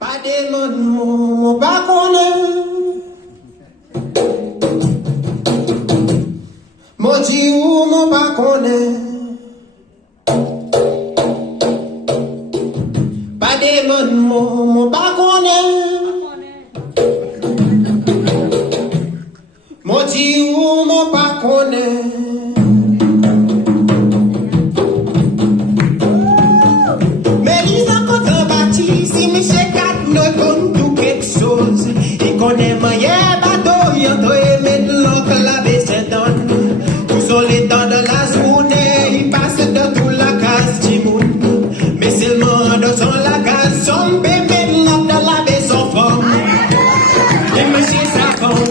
Pas de mon pas connaît. Mon Dieu, mon pas connaît. Pas de mon pas connaît. Mon Dieu, mon pas connaît. Il connaît moyen bateau, il doit mettre l'encre la baisse donne. Tout seul les temps de la journée, il passe de toute la case du monde. Mais seulement dans son la case, son bébé l'encre de la baisse en forme. Il me cherche sa femme,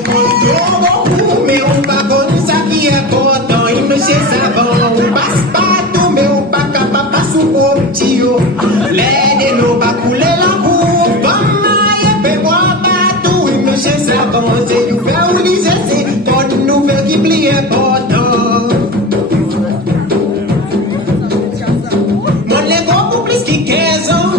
mais on va comme ça qui est important. Il me cherche sa femme, on passe partout, mais on pas capable de passer au petit yo. L'aide nous va couler la boue. C'est du faire ou disait c'est pas de nouvelles qui plie important. Mon lego pour plus que 15 ans.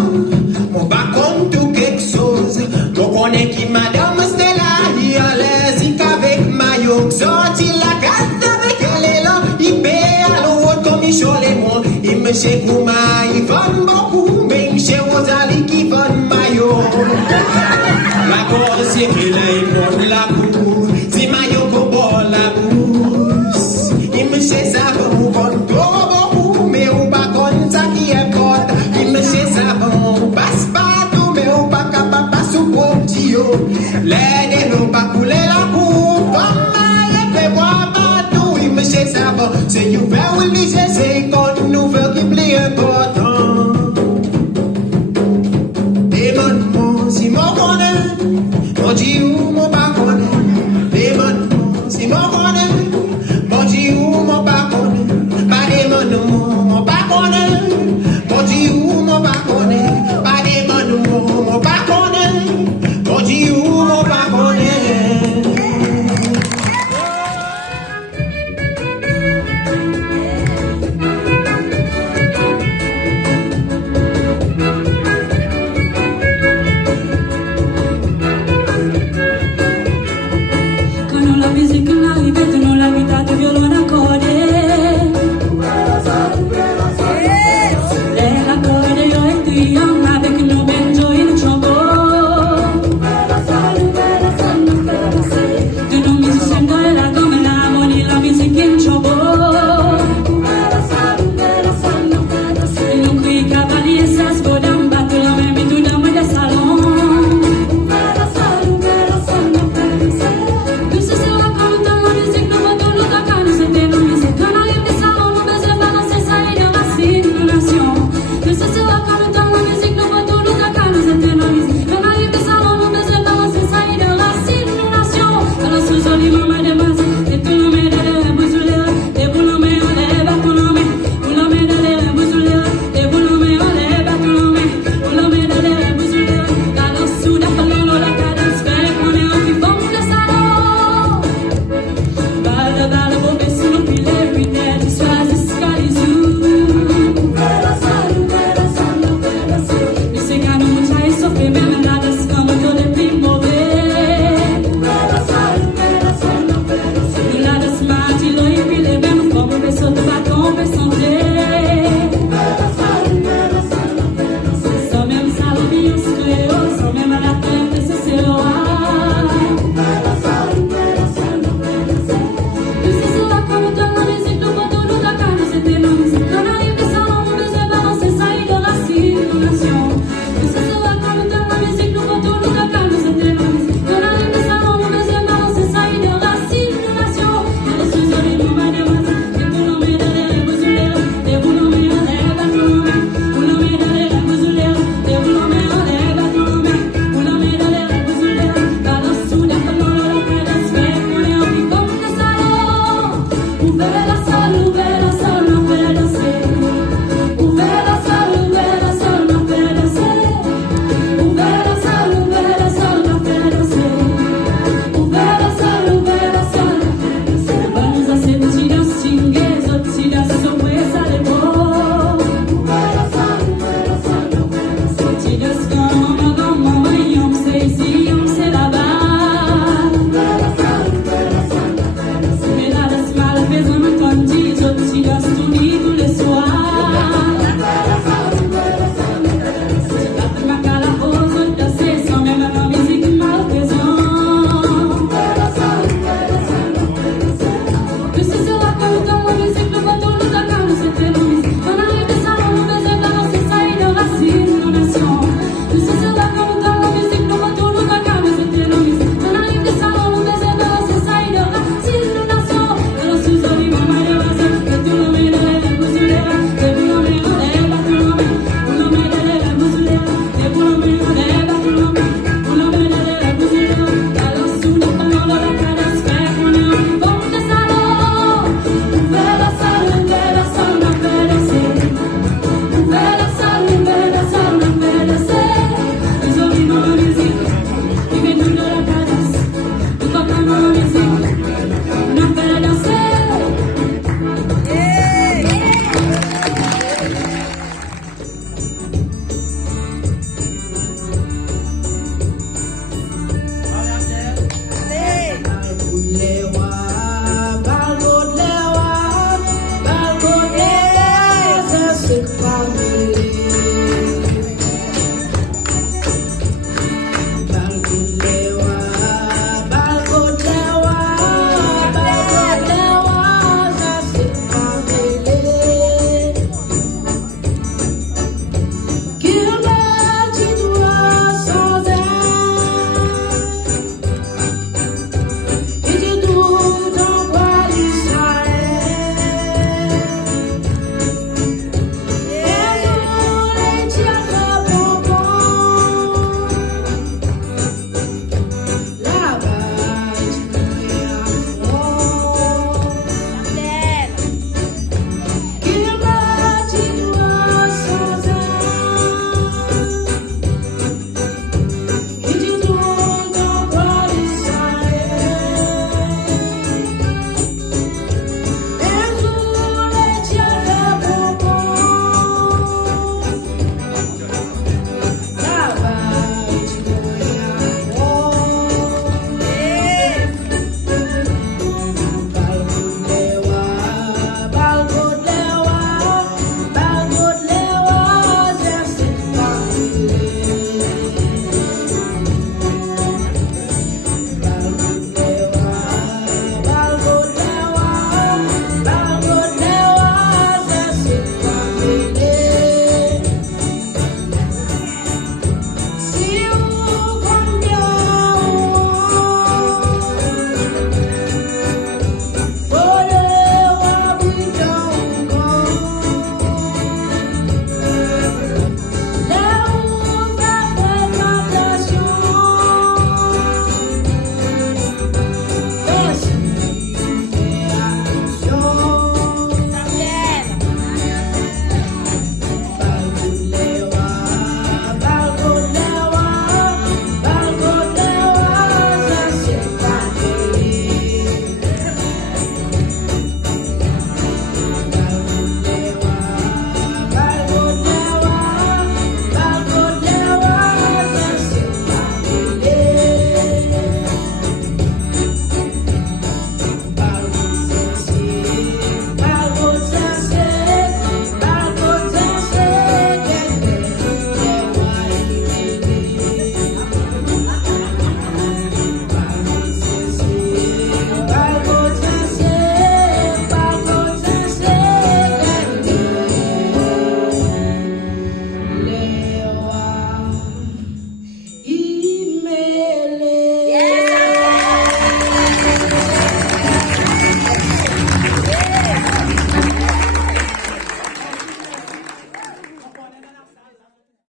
Mon pas comme tout quelque chose. Mon connaît qui madame Stella. Il a l'aise avec maillot. Sorti la carte avec elle est là. Il paie à l'eau comme il chole et moi. Il me chez Kouma. Il vend beaucoup. Mais chez Rosalie qui vend maillot. La cause c'est qu'il est la boue, si maillot pour la bourse. Il me sait ça pour beaucoup, mais on pas comme ça qui importe. Il me sait ça pour passe partout, mais on pas capable de passer au petit yo. L'aide nous pas couler la boue, comme fait voir partout. Il me sait ça pour, c'est you faire ou lui c'est qu'on nous veut qui plie important. Demande-moi si mon connaît. Mon Dieu, mon